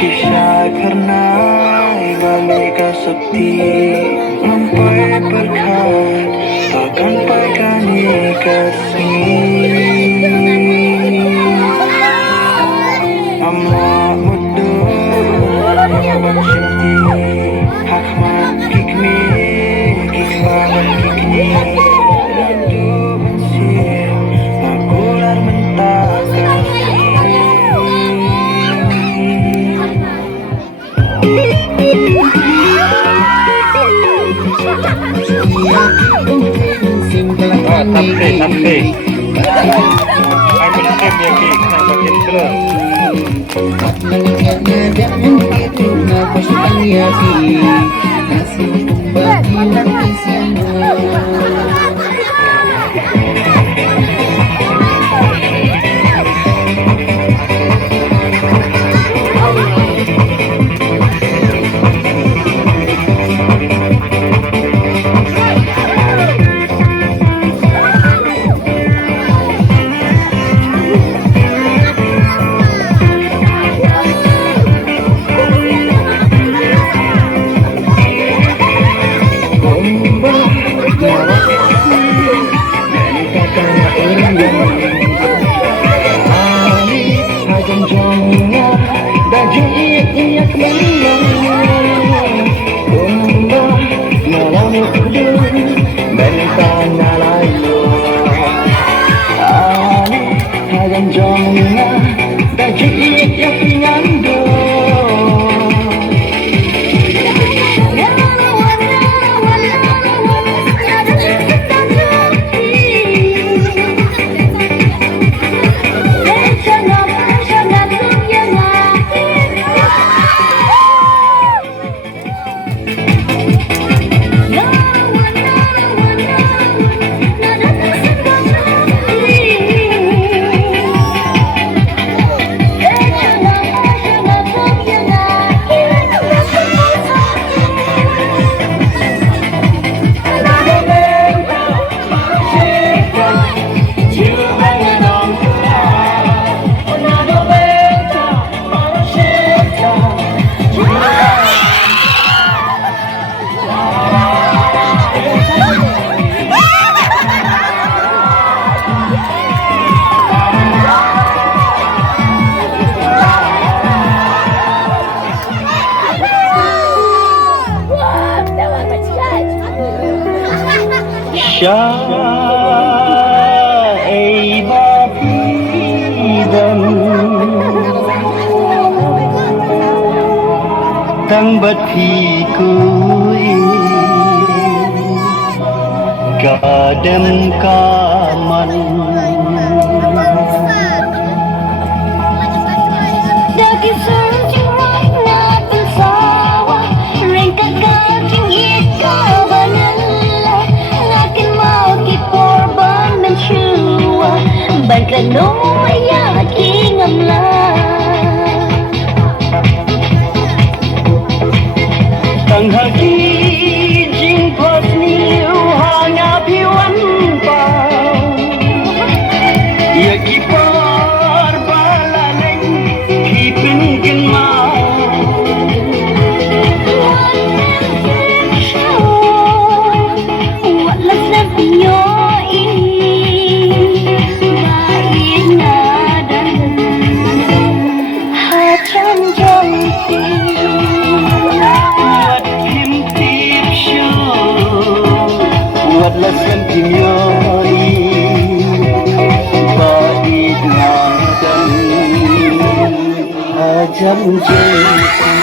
Pisah karena balik sepi sampai berkat takkan pakai ikat Amla mudur bersyuti hakmat kikni kikbalan kikni Randu bensir makular mentah Sampai. Aku nak game ya ki, nak makin kelak. Tang bati kui kadem kaman Dagi searching warna bersawah Ringkat kancing ikaw banala Lakin mau ki korban mensyua Bangka no yakin ngamlah Tang haki jing pas niu hanya piwan pa Ya kipar balaleng kipin gemau Walas na pinyo ini Baik na dan Hacam jangki Wadlasan kimyoi Baik nadan Ajam jengki